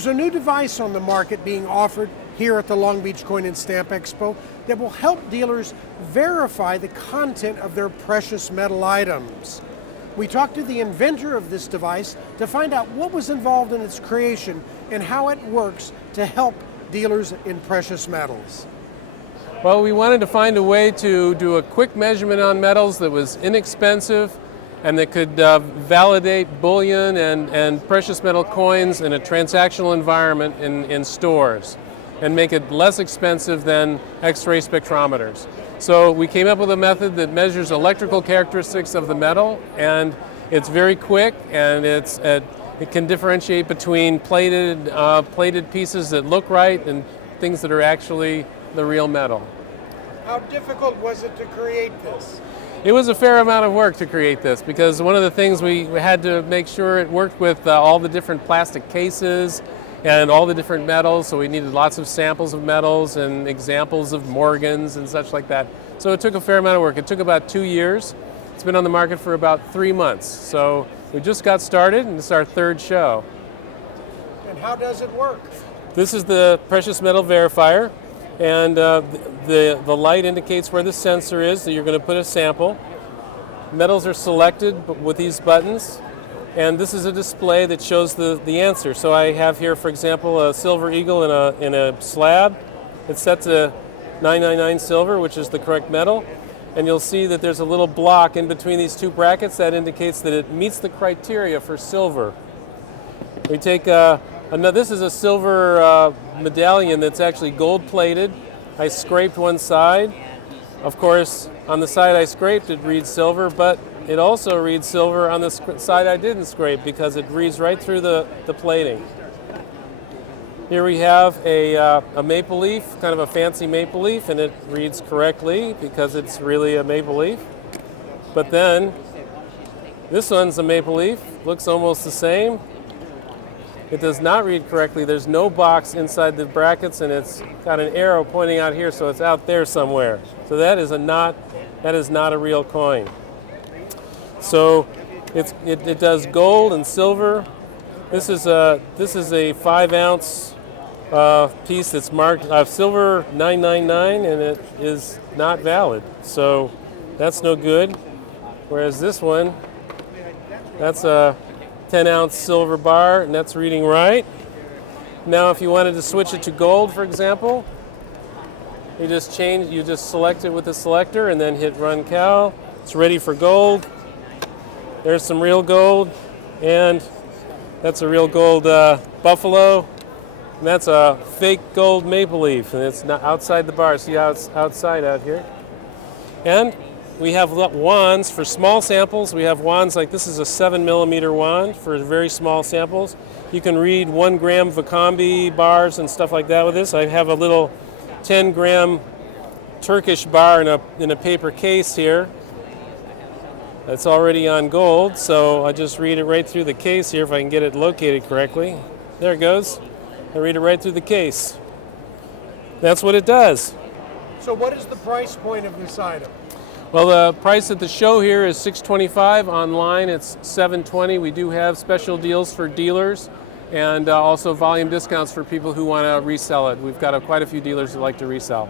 There's a new device on the market being offered here at the Long Beach Coin and Stamp Expo that will help dealers verify the content of their precious metal items. We talked to the inventor of this device to find out what was involved in its creation and how it works to help dealers in precious metals. Well, we wanted to find a way to do a quick measurement on metals that was inexpensive and that could validate bullion and precious metal coins in a transactional environment in stores and make it less expensive than X-ray spectrometers. So we came up with a method that measures electrical characteristics of the metal, and it's very quick, and it can differentiate between plated pieces that look right and things that are actually the real metal. How difficult was it to create this? It was a fair amount of work to create this because one of the things we had to make sure it worked with all the different plastic cases and all the different metals, so we needed lots of samples of metals and examples of Morgans and such like that. So it took a fair amount of work. It took about 2 years. It's been on the market for about 3 months. So we just got started, and it's our third show. And how does it work? This is the precious metal verifier, and the light indicates where the sensor is that you're going to put a sample. Metals are selected with these buttons, and this is a display that shows the answer. So I have here, for example, a silver eagle in a slab. It's set to 999 silver, which is the correct metal. And you'll see that there's a little block in between these two brackets that indicates that it meets the criteria for silver. We take this is a silver medallion that's actually gold plated. I scraped one side. Of course, on the side I scraped, it reads silver, but it also reads silver on the side I didn't scrape because it reads right through the plating. Here we have a maple leaf, kind of a fancy maple leaf, and it reads correctly because it's really a maple leaf. But then this one's a maple leaf, looks almost the same. It does not read correctly. There's no box inside the brackets, and it's got an arrow pointing out here, so it's out there somewhere. So that is not a real coin. So it does gold and silver. This is a 5-ounce piece that's marked silver 999, and it is not valid. So that's no good. Whereas this one, that's a 10-ounce silver bar, and that's reading right. Now, if you wanted to switch it to gold, for example, you just select it with the selector and then hit Run Cal. It's ready for gold. There's some real gold, and that's a real gold buffalo, and that's a fake gold maple leaf, and it's not outside the bar. See how it's outside out here? And we have wands for small samples. We have wands like this is a 7mm wand for very small samples. You can read 1 gram Vicombe bars and stuff like that with this. I have a little 10-gram Turkish bar in a paper case here. It's already on gold, so I just read it right through the case here if I can get it located correctly. There it goes. I read it right through the case. That's what it does. So what is the price point of this item? Well, the price at the show here is $625. Online, it's $720. We do have special deals for dealers and also volume discounts for people who want to resell it. We've got quite a few dealers that like to resell.